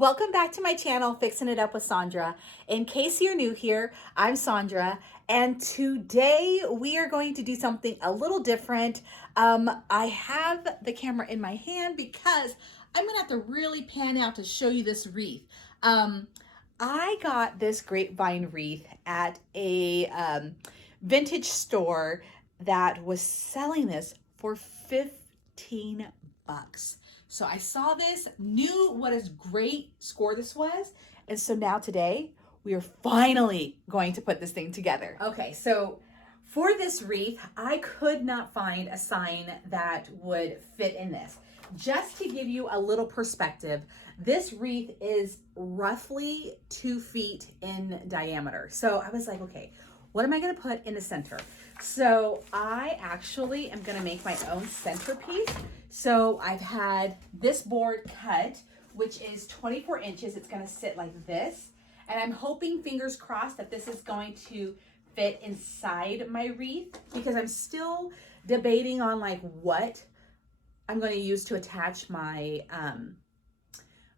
Welcome back to my channel, Fixing It Up with Sandra. In case you're new here, I'm Sandra, and today we are going to do something a little different. I have the camera in my hand because I'm gonna have to really pan out to show you this wreath. I got this grapevine wreath at a vintage store that was selling this for 15 bucks. So I saw this, knew what a great score this was, and so now today we are finally going to put this thing together. Okay, so for this wreath, I could not find a sign that would fit in this. Just to give you a little perspective, this wreath is roughly 2 feet in diameter. So I was like, okay, what am I gonna put in the center? So I actually am gonna make my own centerpiece. So I've had this board cut, which is 24 inches. It's gonna sit like this. And I'm hoping, fingers crossed, that this is going to fit inside my wreath, because I'm still debating on like what I'm going to use to attach my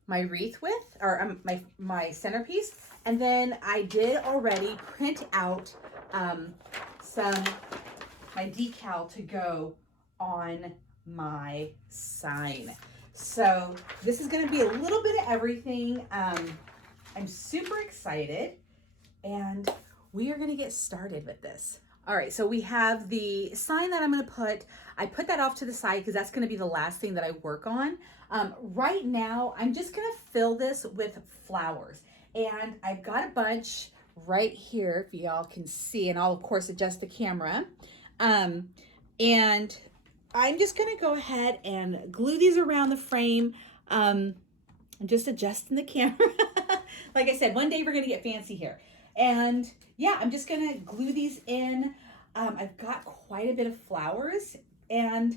my wreath with, or my centerpiece. And then I did already print out my decal to go on my sign. So this is going to be a little bit of everything. I'm super excited, and we are going to get started with this. All right, so we have the sign that I'm going to put. I put that off to the side because that's going to be the last thing that I work on. Right now, I'm just going to fill this with flowers, and I've got a bunch right here, if y'all can see, and I'll of course adjust the camera. And I'm just going to go ahead and glue these around the frame. I'm just adjusting the camera. Like I said, one day we're going to get fancy here. And yeah, I'm just going to glue these in. I've got quite a bit of flowers, and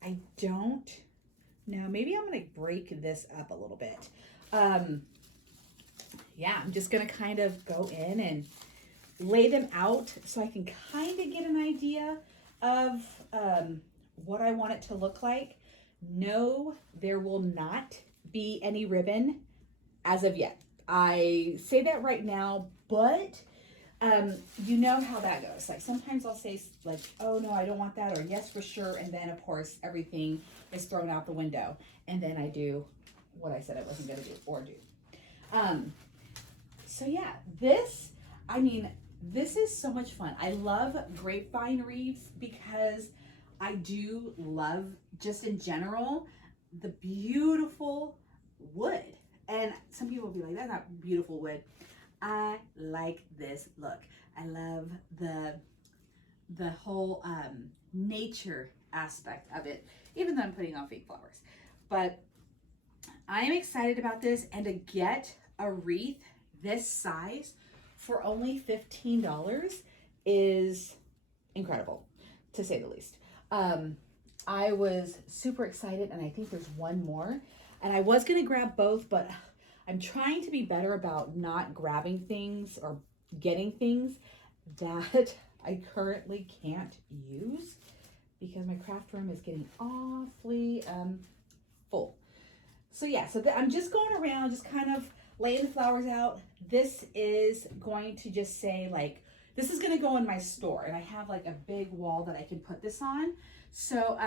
I don't know, maybe I'm going to break this up a little bit. Yeah, I'm just going to kind of go in and lay them out so I can kind of get an idea of what I want it to look like. No, there will not be any ribbon as of yet. I say that right now, but you know how that goes. Like sometimes I'll say like, oh no, I don't want that, or yes for sure, and then of course everything is thrown out the window, and then I do what I said I wasn't going to do or do. So yeah, this is so much fun. I love grapevine wreaths because I do love, just in general, the beautiful wood. And some people will be like, that's not beautiful wood. I like this look. I love the whole nature aspect of it, even though I'm putting on fake flowers. But I am excited about this, and to get a wreath this size for only $15 is incredible, to say the least. I was super excited, and I think there's one more. And I was going to grab both, but I'm trying to be better about not grabbing things or getting things that I currently can't use, because my craft room is getting awfully full. So yeah, so I'm just going around, just kind of laying the flowers out. This is going to just say like, this is going to go in my store, and I have like a big wall that I can put this on. So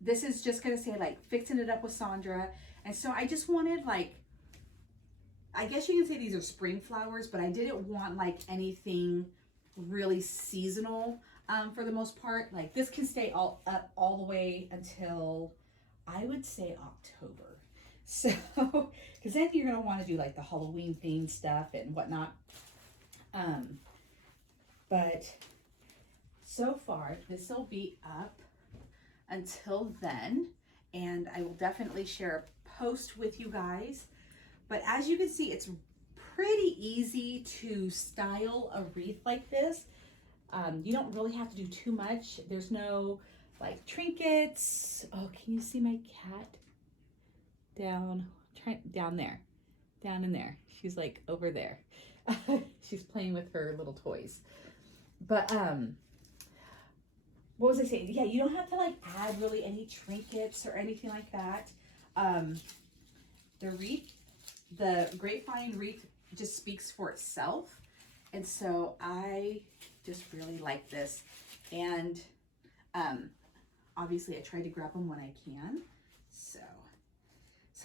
this is just going to say like, Fixing It Up with Sandra. And so I just wanted like, I guess you can say these are spring flowers, but I didn't want like anything really seasonal for the most part. Like this can stay all up all the way until, I would say, October. So, because then you're going to want to do like the Halloween themed stuff and whatnot. But so far, this will be up until then, and I will definitely share a post with you guys. But as you can see, it's pretty easy to style a wreath like this. You don't really have to do too much. There's no like trinkets. Oh, can you see my cat down there, down in there? She's like over there. She's playing with her little toys. But what was I saying? Yeah, you don't have to like add really any trinkets or anything like that. The wreath the Grapevine wreath just speaks for itself. And so I just really like this. And obviously I try to grab them when I can. So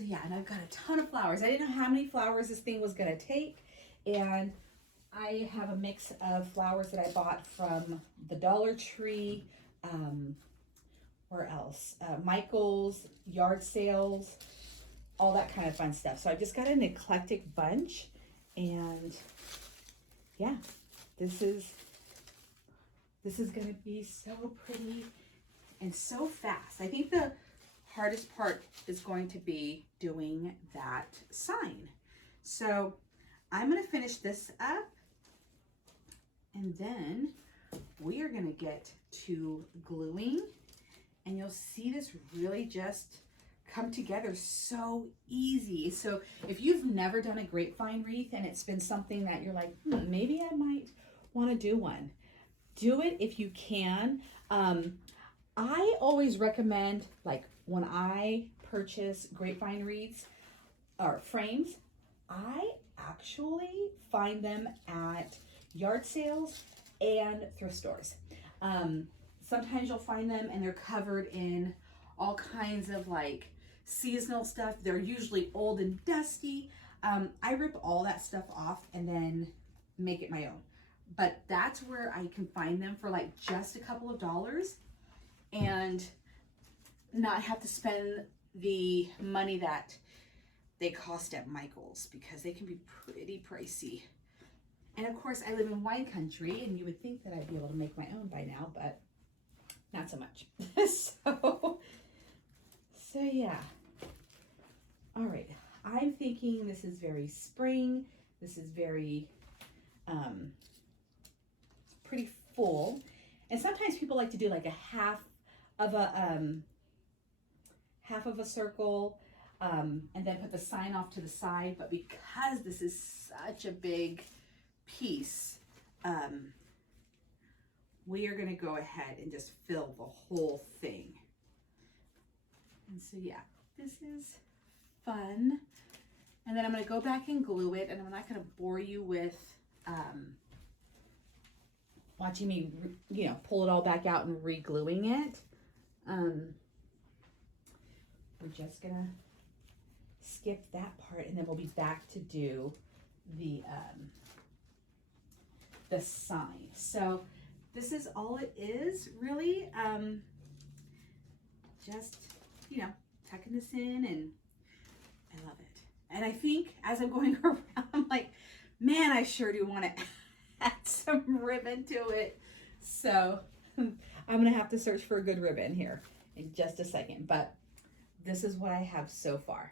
yeah, and I've got a ton of flowers. I didn't know how many flowers this thing was gonna take. And I have a mix of flowers that I bought from the Dollar Tree, where else? Michael's, yard sales, all that kind of fun stuff. So I've just got an eclectic bunch, and yeah, this is gonna be so pretty and so fast. I think the hardest part is going to be doing that sign. So I'm gonna finish this up, and then we are gonna get to gluing, and you'll see this really just come together so easy. So if you've never done a grapevine wreath and it's been something that you're like, maybe I might want to do one, do it if you can. I always recommend, like when I purchase grapevine wreaths or frames, I actually find them at yard sales and thrift stores. Sometimes you'll find them and they're covered in all kinds of like seasonal stuff. They're usually old and dusty. I rip all that stuff off and then make it my own. But that's where I can find them for like just a couple of dollars and not have to spend the money that they cost at Michael's, because they can be pretty pricey. And of course, I live in wine country, and you would think that I'd be able to make my own by now, but not so much. So yeah. All right. I'm thinking this is very spring. This is very pretty full. And sometimes people like to do like a half of a circle, and then put the sign off to the side. But because this is such a big piece, we are going to go ahead and just fill the whole thing. And so yeah, this is fun. And then I'm going to go back and glue it, and I'm not going to bore you with watching me, pull it all back out and re-gluing it. We're just going to skip that part, and then we'll be back to do the sign. So this is all it is, really. Just, tucking this in, and I love it. And I think as I'm going around, I'm like, man, I sure do want to add some ribbon to it. So I'm going to have to search for a good ribbon here in just a second. But this is what I have so far.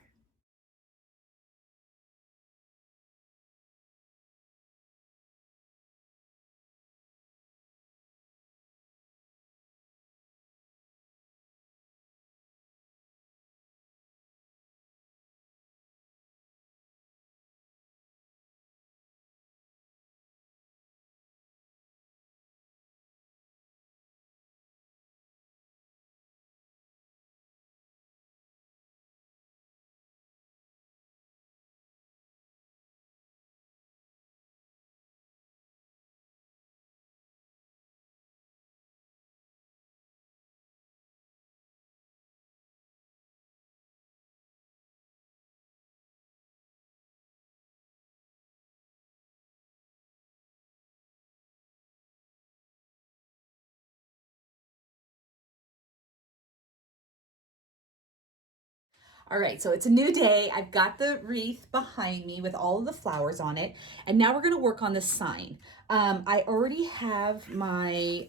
All right, so it's a new day. I've got the wreath behind me with all of the flowers on it. And now we're gonna work on the sign. I already have my,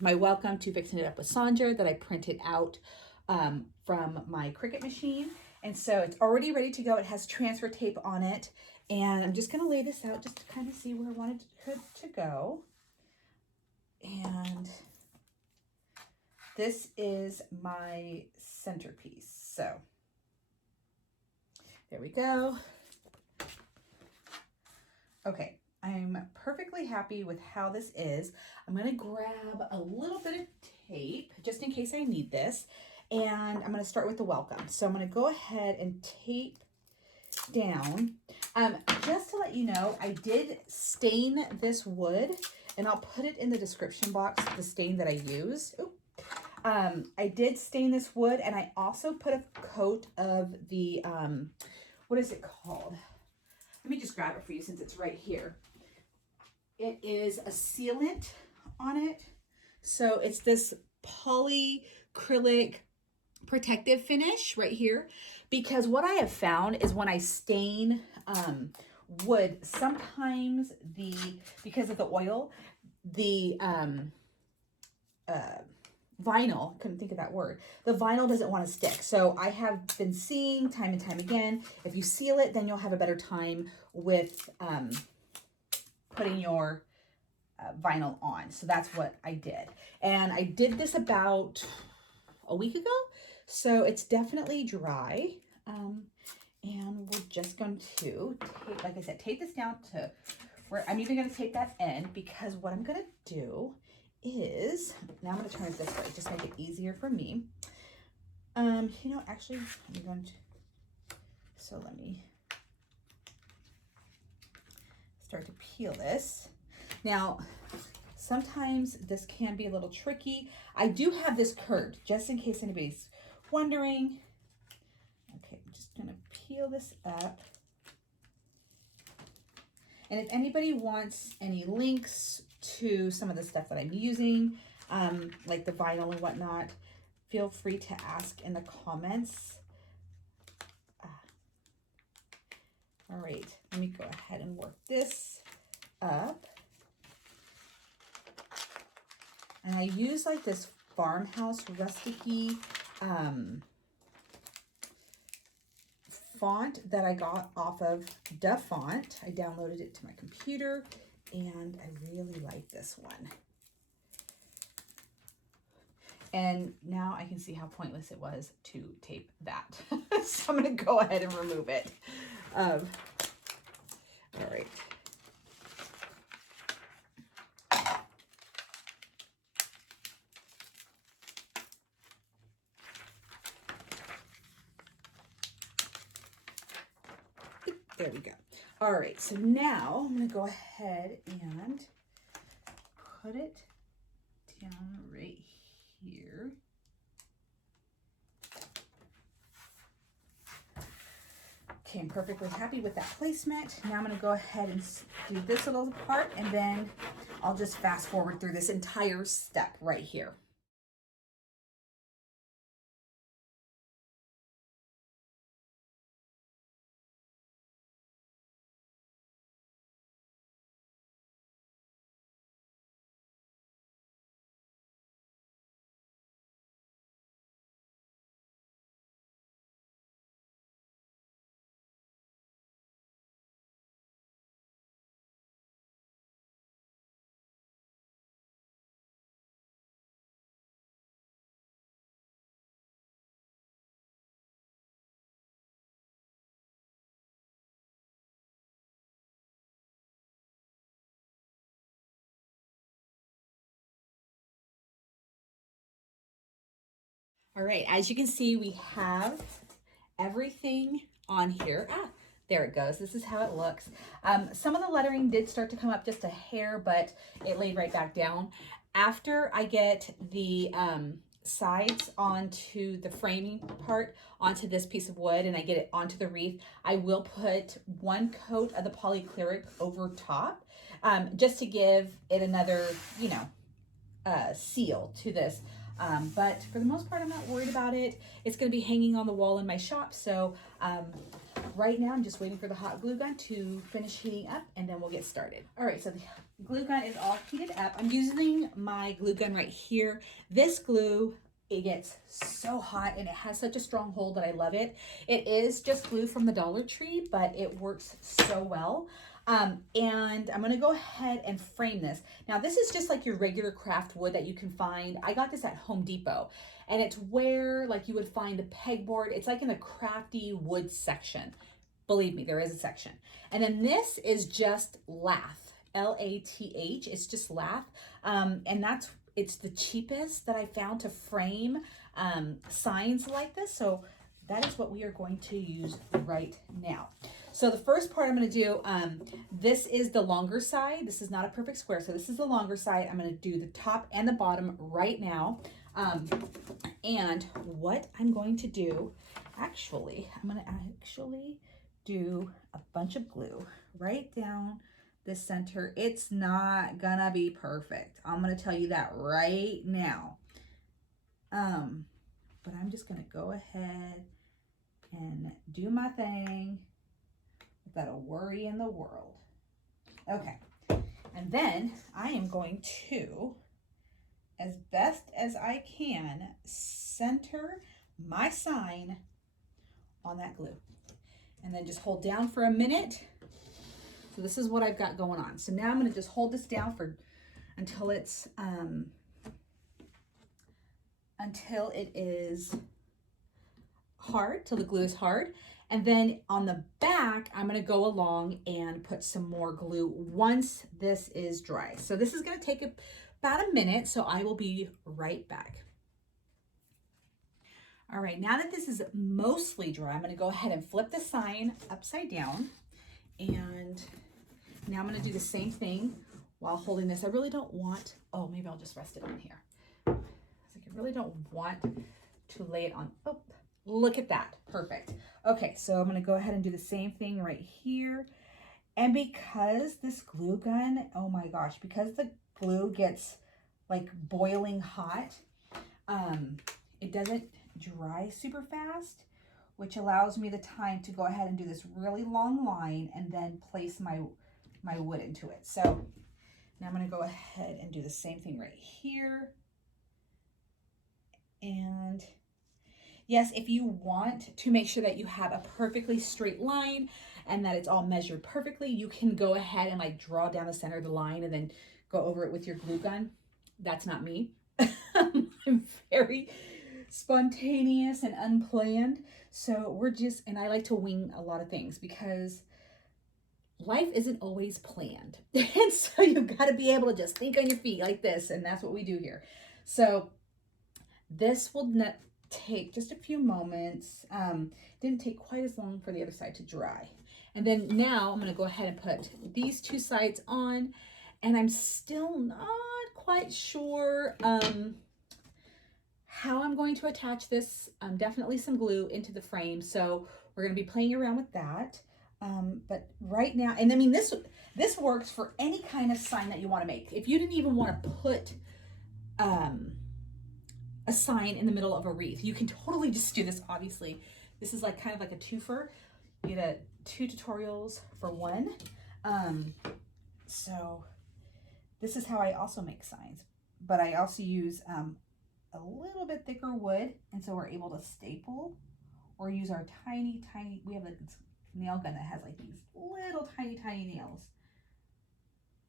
my welcome to Fixing It Up with Sandra that I printed out from my Cricut machine. And so it's already ready to go. It has transfer tape on it. And I'm just gonna lay this out just to kind of see where I wanted her to go. And this is my centerpiece, so. There we go. Okay, I'm perfectly happy with how this is. I'm gonna grab a little bit of tape just in case I need this. And I'm gonna start with the welcome. So I'm gonna go ahead and tape down. Just to let you know, I did stain this wood, and I'll put it in the description box, the stain that I used. I did stain this wood, and I also put a coat of the, what is it called? Let me just grab it for you since it's right here. It is a sealant on it. So it's this polyacrylic protective finish right here. Because what I have found is when I stain wood, sometimes because of the oil, the vinyl, couldn't think of that word, the vinyl doesn't want to stick. So I have been seeing time and time again, if you seal it, then you'll have a better time with putting your vinyl on. So that's what I did. And I did this about a week ago. So it's definitely dry. And we're just going to take, like I said, take this down to where I'm even going to take that end, because what I'm going to do is, now I'm going to turn it this way, just make it easier for me. You know, actually, I'm going to, so let me start to peel this. Now, sometimes this can be a little tricky. I do have this curved, just in case anybody's wondering. Okay, I'm just gonna peel this up. And if anybody wants any links to some of the stuff that I'm using, like the vinyl and whatnot, feel free to ask in the comments. All right, let me go ahead and work this up. And I use like this Farmhouse rustic-y font that I got off of Font. I downloaded it to my computer, and I really like this one. And now I can see how pointless it was to tape that. So I'm going to go ahead and remove it. All right. There we go. All right, so now I'm going to go ahead and put it down right here. Okay, I'm perfectly happy with that placement. Now I'm going to go ahead and do this little part, and then I'll just fast forward through this entire step right here. All right, as you can see, we have everything on here. There it goes. This is how it looks. Some of the lettering did start to come up just a hair, but it laid right back down. After I get the sides onto the framing part, onto this piece of wood, and I get it onto the wreath, I will put one coat of the polyacrylic over top, just to give it another, you know, seal to this. But for the most part, I'm not worried about it. It's going to be hanging on the wall in my shop. So right now, I'm just waiting for the hot glue gun to finish heating up, and then we'll get started. All right, so the glue gun is all heated up. I'm using my glue gun right here. This glue, it gets so hot, and it has such a strong hold that I love it. It is just glue from the Dollar Tree, but it works so well. And I'm going to go ahead and frame this. Now, this is just like your regular craft wood that you can find. I got this at Home Depot, and it's where like you would find the pegboard. It's like in the crafty wood section. Believe me, there is a section. And then this is just lath, L-A-T-H. It's just lath. And it's the cheapest that I found to frame signs like this. So that is what we are going to use right now. So the first part I'm going to do, this is the longer side. This is not a perfect square. So this is the longer side. I'm going to do the top and the bottom right now. And what I'm going to do, actually, I'm going to do a bunch of glue right down the center. It's not gonna be perfect. I'm going to tell you that right now. But I'm just going to go ahead and do my thing without a worry in the world. Okay, and then I am going to, as best as I can, center my sign on that glue. And then just hold down for a minute. So this is what I've got going on. So now I'm going to just hold this down for until it's until it is hard, till the glue is hard. And then on the back, I'm going to go along and put some more glue once this is dry. So this is going to take about a minute, so I will be right back. All right, now that this is mostly dry, I'm going to go ahead and flip the sign upside down. And now I'm going to do the same thing while holding this. I really don't want, oh, maybe I'll just rest it on here. I really don't want to lay it on, oh, look at that, perfect. Okay, so I'm gonna go ahead and do the same thing right here. And because this glue gun, oh my gosh, because the glue gets like boiling hot, it doesn't dry super fast, which allows me the time to go ahead and do this really long line and then place my wood into it. So now I'm gonna go ahead and do the same thing right here. And yes, if you want to make sure that you have a perfectly straight line and that it's all measured perfectly, you can go ahead and like draw down the center of the line and then go over it with your glue gun. That's not me. I'm very spontaneous and unplanned. So and I like to wing a lot of things because life isn't always planned. And so you've got to be able to just think on your feet like this. And that's what we do here. So this will take just a few moments. Didn't take quite as long for the other side to dry. And then now I'm going to go ahead and put these two sides on, and I'm still not quite sure how I'm going to attach this. Definitely some glue into the frame, so we're going to be playing around with that. But right now, and I mean this works for any kind of sign that you want to make. If you didn't even want to put a sign in the middle of a wreath, you can totally just do this. Obviously, this is like kind of like a twofer. You get 2 tutorials for one. So this is how I also make signs, but I also use a little bit thicker wood, and so we're able to staple or use our tiny, we have a nail gun that has like these little tiny nails,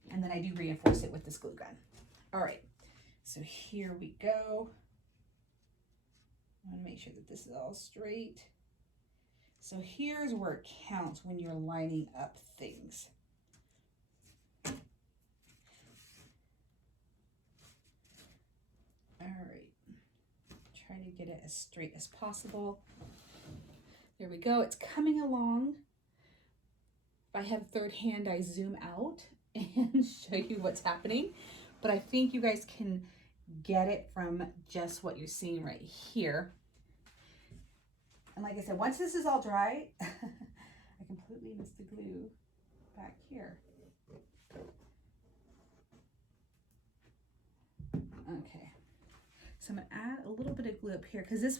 and then I do reinforce it with this glue gun. All right, so here we go. I want to make sure that this is all straight. So here's where it counts when you're lining up things. All right, try to get it as straight as possible. There we go, it's coming along. If I have third hand, I zoom out and show you what's happening, but I think you guys can get it from just what you're seeing right here. And like I said, once this is all dry, I completely missed the glue back here. Okay, so I'm gonna add a little bit of glue up here because this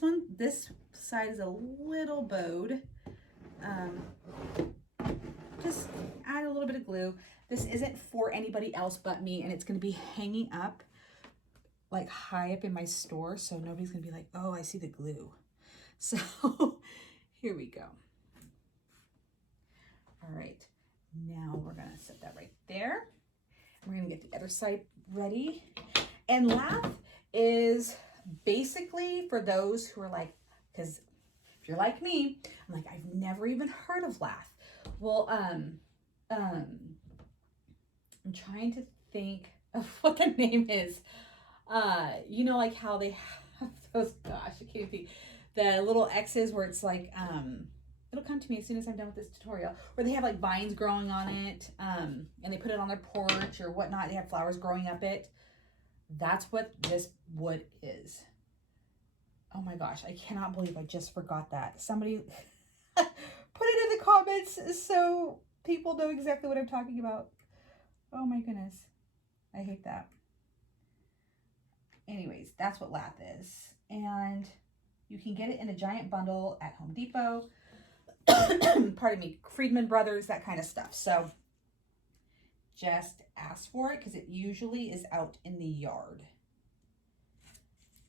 side is a little bowed. Just add a little bit of glue. This isn't for anybody else but me, and it's gonna be hanging up like high up in my store, so nobody's gonna be like, oh, I see the glue. So here we go. All right, now we're gonna set that right there. We're gonna get the other side ready. And lath is basically for those who are like, because if you're like me, I'm like, I've never even heard of lath. Well, I'm trying to think of what the name is. You know, like how they have those, gosh, I can't think, the little X's where it's like, It'll come to me as soon as I'm done with this tutorial. Where they have like vines growing on it, and they put it on their porch or whatnot. They have flowers growing up it. That's what this wood is. Oh my gosh, I cannot believe I just forgot that. Somebody put it in the comments so people know exactly what I'm talking about. Oh my goodness. I hate that. Anyways, that's what lath is. And you can get it in a giant bundle at Home Depot. Pardon me, Friedman Brothers, that kind of stuff. So just ask for it because it usually is out in the yard.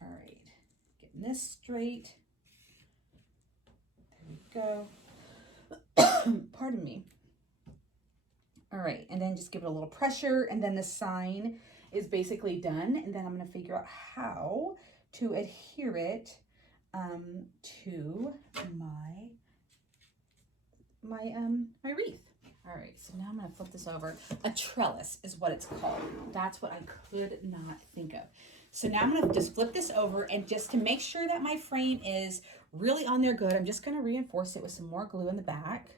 All right, getting this straight. There we go. Pardon me. All right, and then just give it a little pressure, and then the sign is basically done. And then I'm going to figure out how to adhere it to my wreath. All right, so now I'm going to flip this over. A trellis is what it's called. That's what I could not think of. So now I'm going to just flip this over, and just to make sure that my frame is really on there good, I'm just going to reinforce it with some more glue in the back.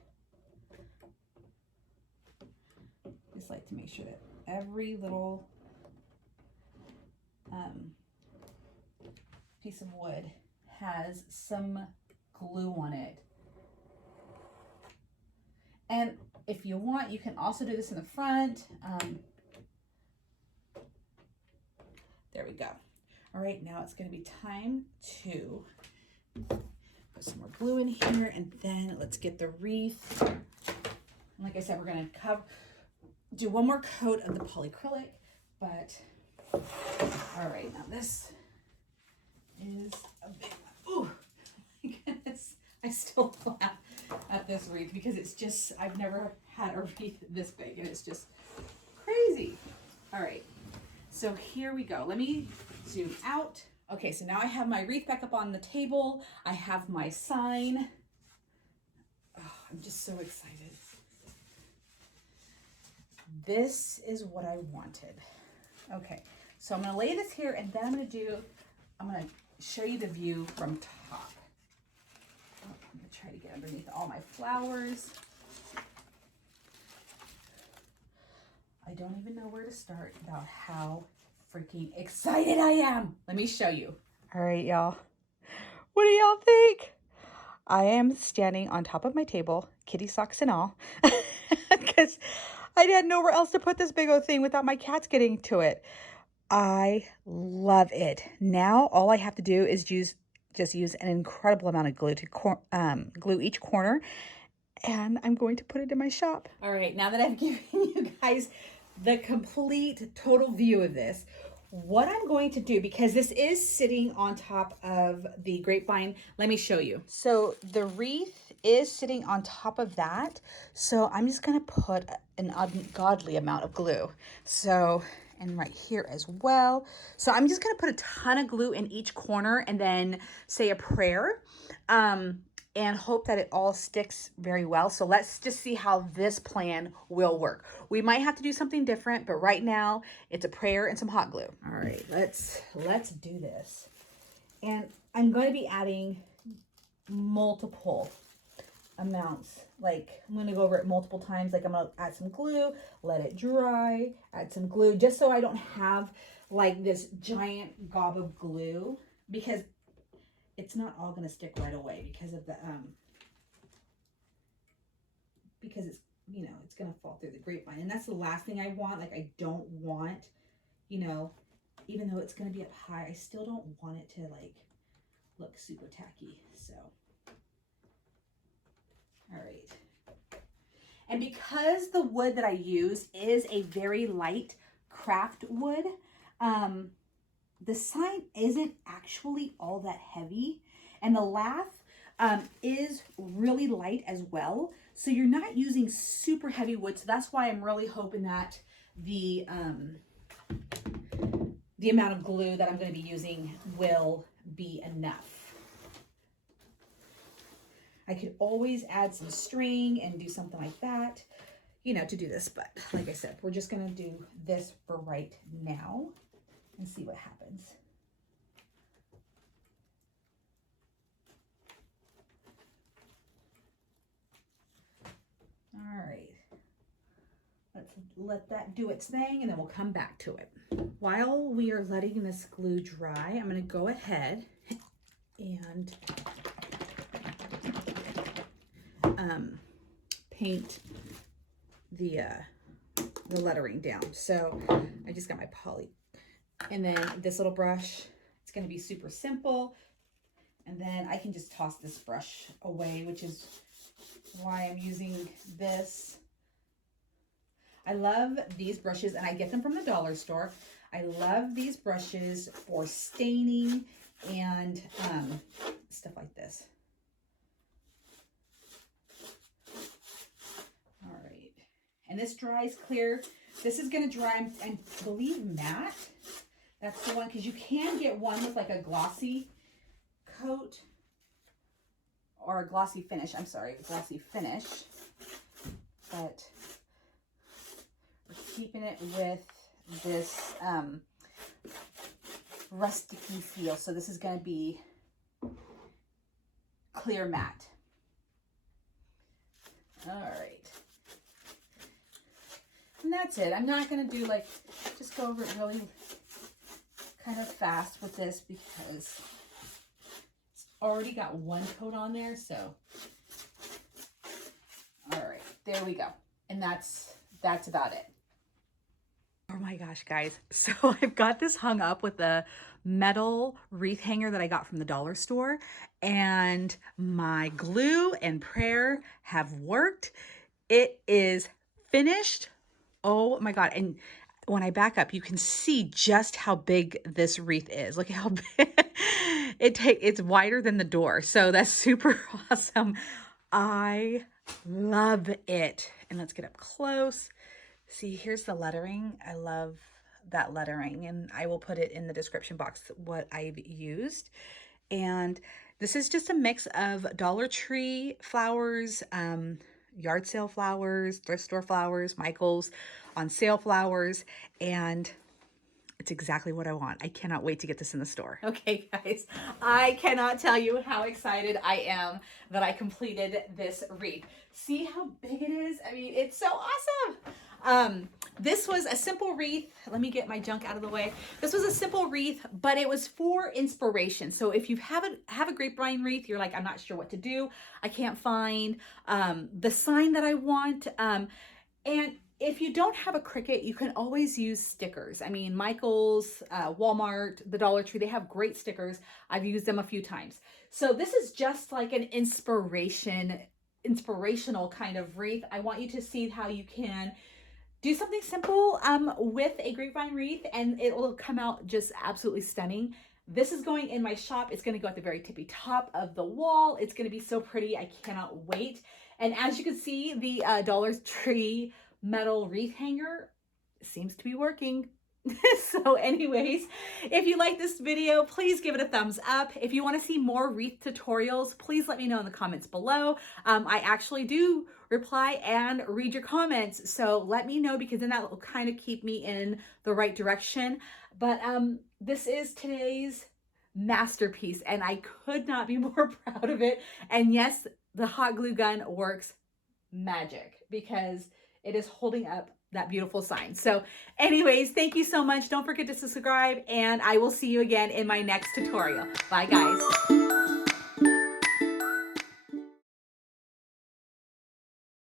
Just like to make sure that every little piece of wood has some glue on it. And if you want, you can also do this in the front. There we go. All right, now it's going to be time to put some more glue in here, and then let's get the wreath. And like I said, we're going to do one more coat of the polyacrylic, but all right, now this is a big one. Oh my goodness, I still laugh at this wreath because it's just, I've never had a wreath this big, and it's just crazy. All right, so here we go. Let me zoom out. Okay, so now I have my wreath back up on the table. I have my sign. Oh, I'm just so excited. This is what I wanted. Okay, so I'm gonna lay this here, and then I'm gonna show you the view from top. Oh, I'm gonna try to get underneath all my flowers. I don't even know where to start about how freaking excited I am. Let me show you. All right, y'all. What do y'all think? I am standing on top of my table, kitty socks and all, because I had nowhere else to put this big old thing without my cats getting to it. I love it. Now all I have to do is just use an incredible amount of glue to glue each corner, and I'm going to put it in my shop. All right, now that I've given you guys the complete total view of this, what I'm going to do, because this is sitting on top of the grapevine, let me show you. So the wreath is sitting on top of that. So I'm just gonna put an ungodly amount of glue. So, and right here as well. So I'm just gonna put a ton of glue in each corner and then say a prayer. And hope that it all sticks very well. So let's just see how this plan will work. We might have to do something different, but right now it's a prayer and some hot glue. All right, let's do this. And I'm going to be adding multiple amounts. Like I'm going to go over it multiple times. Like I'm going to add some glue, let it dry, add some glue, just so I don't have like this giant gob of glue, because it's not all going to stick right away because of the, because it's, you know, it's going to fall through the grapevine. And that's the last thing I want. Like, I don't want, you know, even though it's going to be up high, I still don't want it to like look super tacky. So, all right. And because the wood that I use is a very light craft wood, the sign isn't actually all that heavy, and the lath is really light as well. So you're not using super heavy wood. So that's why I'm really hoping that the amount of glue that I'm going to be using will be enough. I could always add some string and do something like that, you know, to do this. But like I said, we're just going to do this for right now and see what happens. let that do its thing, and then we'll come back to it. While we are letting this glue dry, I'm going to go ahead and paint the lettering down. So I just got my poly, and then this little brush. It's going to be super simple, and then I can just toss this brush away, which is why I'm using this. I love these brushes, and I get them from the dollar store. I love these brushes for staining and stuff like this. All right, and this dries clear. This is going to dry, I believe, matte. That's the one, because you can get one with like a glossy coat or a glossy finish. I'm sorry, glossy finish. But we're keeping it with this rusticy feel. So this is going to be clear matte. All right. And that's it. I'm not going to do like, just go over it really kind of fast with this because it's already got one coat on there. So, all right, there we go. And that's about it. Oh my gosh, guys. So I've got this hung up with a metal wreath hanger that I got from the dollar store, and my glue and prayer have worked. It is finished. Oh my God. And when I back up, you can see just how big this wreath is. Look at how big it's wider than the door. So that's super awesome. I love it. And let's get up close. See, here's the lettering. I love that lettering, and I will put it in the description box what I've used. And this is just a mix of Dollar Tree flowers, yard sale flowers, thrift store flowers, Michael's on sale flowers, and it's exactly what I want. I cannot wait to get this in the store. Okay, guys, I cannot tell you how excited I am that I completed this wreath. See how big it is? I mean, it's so awesome. This was a simple wreath. Let me get my junk out of the way. This was a simple wreath, but it was for inspiration. So if you have a grapevine wreath, you're like, I'm not sure what to do. I can't find the sign that I want. And if you don't have a Cricut, you can always use stickers. I mean, Michael's, Walmart, the Dollar Tree, they have great stickers. I've used them a few times. So this is just like an inspirational kind of wreath. I want you to see how you can do something simple with a grapevine wreath, and it will come out just absolutely stunning. This is going in my shop. It's going to go at the very tippy top of the wall. It's going to be so pretty. I cannot wait. And as you can see, the Dollar Tree metal wreath hanger seems to be working. So anyways, if you like this video, please give it a thumbs up. If you want to see more wreath tutorials, please let me know in the comments below. I actually do reply and read your comments, so let me know, because then that will kind of keep me in the right direction. But this is today's masterpiece, and I could not be more proud of it. And yes, the hot glue gun works magic, because it is holding up that beautiful sign. So anyways, thank you so much. Don't forget to subscribe, and I will see you again in my next tutorial. Bye, guys.